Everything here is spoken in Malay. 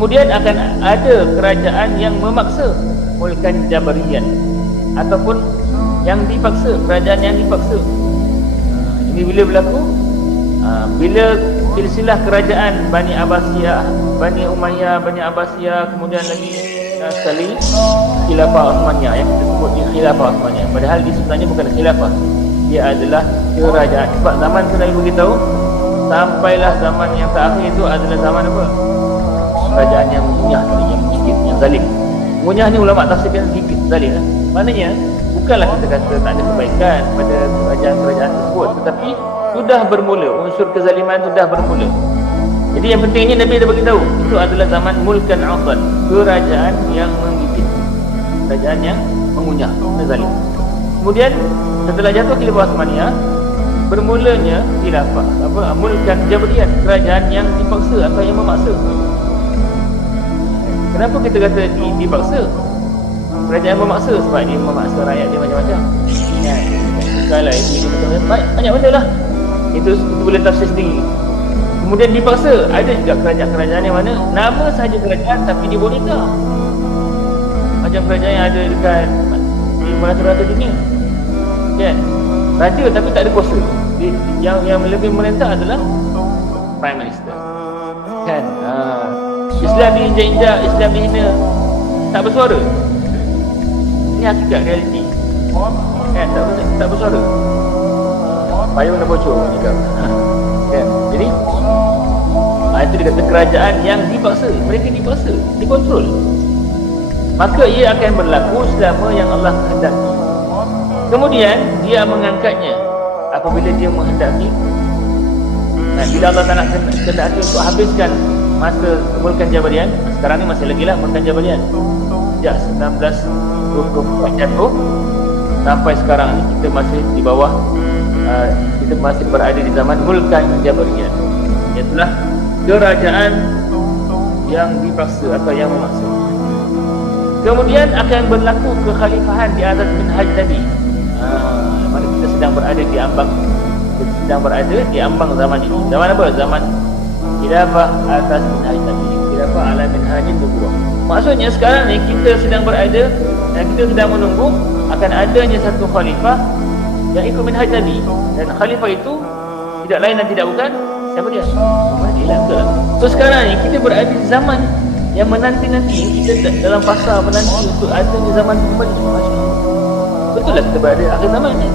Kemudian akan ada kerajaan yang memaksa, mulkan Jabariyah, ataupun yang dipaksa, kerajaan yang dipaksa. Ini bila berlaku? Bila silsilah kerajaan Bani Abbasiyah, Bani Umayyah, Bani Abbasiyah, kemudian lagi sekali Khilafah Uthmaniyah, yang kita sebut di Khilafah Uthmaniyah. Padahal dia sebenarnya bukan khilafah, dia adalah kerajaan. Sebab zaman tu Nabi beritahu, sampailah zaman yang terakhir itu adalah zaman apa? Kerajaan yang munyah, yang gigit, yang zalim. Munyah ni ulama tafsirkan gigit, zalim. Maknanya bukanlah kita kata tak ada kebaikan pada kerajaan-kerajaan tersebut, tetapi sudah bermula, unsur kezaliman sudah bermula. Jadi yang pentingnya Nabi dah beritahu, itu adalah zaman mulkan adhan, kerajaan yang menggigit, kerajaan yang mengunyah, zalim. Kemudian setelah jatuh Khilafah Uthmaniyah, bermulanya khilafah mulkan Jabariyah, kerajaan yang dipaksa atau yang memaksa. Kenapa kita kata dipaksa? Kerajaan memaksa sebab dia memaksa rakyat dia macam-macam. Bukanlah itu banyak benda lah. Itu boleh tafsir sendiri. Kemudian dipaksa, ada juga kerajaan-kerajaan yang mana nama sahaja kerajaan tapi dia boneka. Macam kerajaan yang ada dekat di merata-rata dunia, kan? Raja tapi tak ada kuasa. Yang lebih merentah adalah Prime Minister, kan? Islam diinjak-injak, Islam dihina, tak bersuara. Ini hakikat realiti, kan? Tak bersuara. Payung dah bocor juga, kan? Jadi itu dikata kerajaan yang dipaksa. Mereka dipaksa, dikontrol. Maka ia akan berlaku selama yang Allah kehendaki. Kemudian dia mengangkatnya apabila dia menghendaki. Bila Allah tak nak kehendaki untuk habiskan masa mulkan Jabariyah, sekarang ni masih lagi lah mulkan Jabariyah, sejak 1924 jatuh sampai sekarang ni kita masih di bawah, kita masih berada di zaman mulkan Jabariyah. Itulah kerajaan yang dipaksa atau yang memaksa. Kemudian akan berlaku kekhalifahan di atas minhaj Nabi. Mana kita sedang berada di ambang, kita sedang berada di ambang zaman ini. Zaman apa? Zaman khilafah atas minhaj Nabi, khilafah ala minhajin nubuwah. Maksudnya sekarang ni kita sedang berada dan kita sedang menunggu akan adanya satu khalifah yang ikut minhaj Nabi. Dan khalifah itu tidak lain dan tidak bukan siapa dia? Mahdi lah, betul lah. So sekarang ni kita berada di zaman yang menanti-nanti, kita dalam fasa menanti untuk adanya zaman kembali. Betul lah kita berada akhir zaman ni.